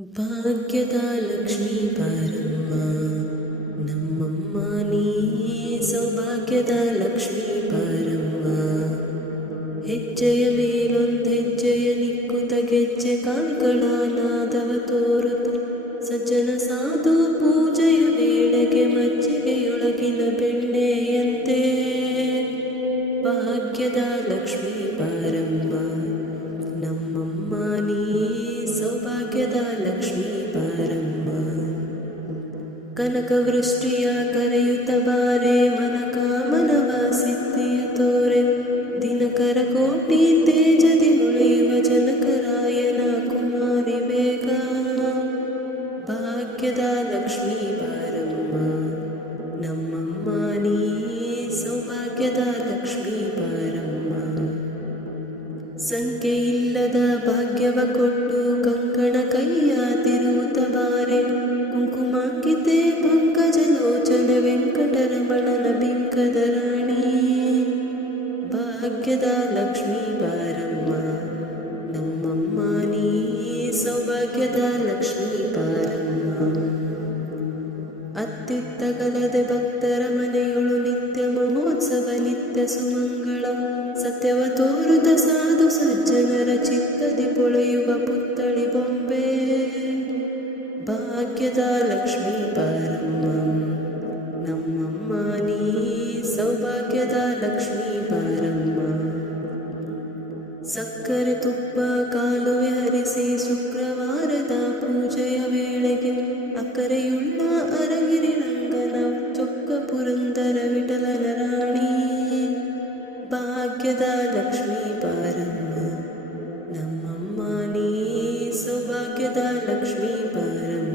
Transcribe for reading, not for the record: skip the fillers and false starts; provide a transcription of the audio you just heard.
ಭಾಗ್ಯದ ಲಕ್ಷ್ಮೀ ಬಾರಮ್ಮ ನಮ್ಮಮ್ಮ ನೀ ಸೌಭಾಗ್ಯದ ಲಕ್ಷ್ಮೀ ಬಾರಮ್ಮ. ಹೆಜ್ಜೆಯ ಮೇಲೊಂದು ಹೆಜ್ಜೆಯ ನಿಕ್ಕುತ ಗೆಜ್ಜೆ ಕಾಲ್ಗಳ ನಾದವ ತೋರುತ್ತ ಸಜ್ಜನ ಸಾಧು ಪೂಜೆಯ ವೇಳೆಗೆ ಮಜ್ಜಿಗೆಯೊಳಗಿನ ಬೆಣ್ಣೆಯಂತೆ. ಭಾಗ್ಯದ ಲಕ್ಷ್ಮೀ ಬಾರಮ್ಮ ನಮ್ಮಮ್ಮ ನೀ ಸೌಭಾಗ್ಯದ ಲಕ್ಷ್ಮೀ ಬಾರಮ್ಮ. ಕನಕವೃಷ್ಟಿಯ ಕರೆಯುತ್ತ ಬಾರೆ ಮನಕಾಮನವ ಸಿದ್ಧಿಯ ತೋರೆ. ದಿನಕರ ಕೋಟಿ ತೇಜದಿ ಹೊಳೆಯುವ ಜನಕರಾಯನ ಕುಮಾರಿ ಬೇಗ. ಭಾಗ್ಯದ ಲಕ್ಷ್ಮೀ ಬಾರಮ್ಮ ನಮ್ಮಮ್ಮ ನೀ ಸೌಭಾಗ್ಯದ ಲಕ್ಷ್ಮೀ ಬಾರಮ್ಮ. ಸಂಖ್ಯೆ ಇಲ್ಲದ ಭಾಗ್ಯವ ಕೊಟ್ಟು ಕಂಕಣ ಕೈಯ ತಿರುವುತ ಬಾರೆ. ಕುಂಕುಮಾಂಕಿತೆ ಪಂಕಜಲೋಚನ ವೆಂಕಟರಮಣನ ಬಿಂಕದ ರಾಣಿ. ಭಾಗ್ಯದ ಲಕ್ಷ್ಮೀ ಬಾರಮ್ಮ ನಮ್ಮಮ್ಮ ನೀ ಸೌಭಾಗ್ಯದ ಲಕ್ಷ್ಮೀ ಬಾರಮ್ಮ. ಅತ್ಯುತ್ತಗಲದೆ ಭಕ್ತರ ಮನೆಯೊಳು ನಿತ್ಯ ಮಹೋತ್ಸವ ನಿತ್ಯ ಸುಮಂಗಳ. ಸತ್ಯವ ತೋರುತ ಸಾಧು ಸಜ್ಜನರ ಚಿತ್ತದಿ ಪೊಳೆಯುವ ಪುತ್ಥಳಿ ಬೊಂಬೆ. ಭಾಗ್ಯದ ಲಕ್ಷ್ಮೀ ಬಾರಮ್ಮ ನಮ್ಮಮ್ಮ ನೀ ಸೌಭಾಗ್ಯದ ಲಕ್ಷ್ಮೀ ಬಾರಮ್ಮ. ಸಕ್ಕರೆ ತುಪ್ಪ ಕಾಲುವೆ ಹರಿಸಿ ಶುಕ್ರವಾರದ ಪೂಜೆಯ ವೇಳೆಗೆ ಅಕ್ಕರೆಯುಳ್ಳ ಅರಗಿರಿ ರಂಗನ ಚೊಕ್ಕ ಪುರಂದರ ವಿಠಲನ ರಾಣಿ. ಭಾಗ್ಯದ ಲಕ್ಷ್ಮೀ ಬಾರಮ್ಮ ನಮ್ಮಮ್ಮ ನೀ ಸೌಭಾಗ್ಯದ ಲಕ್ಷ್ಮೀ ಬಾರಮ್ಮ.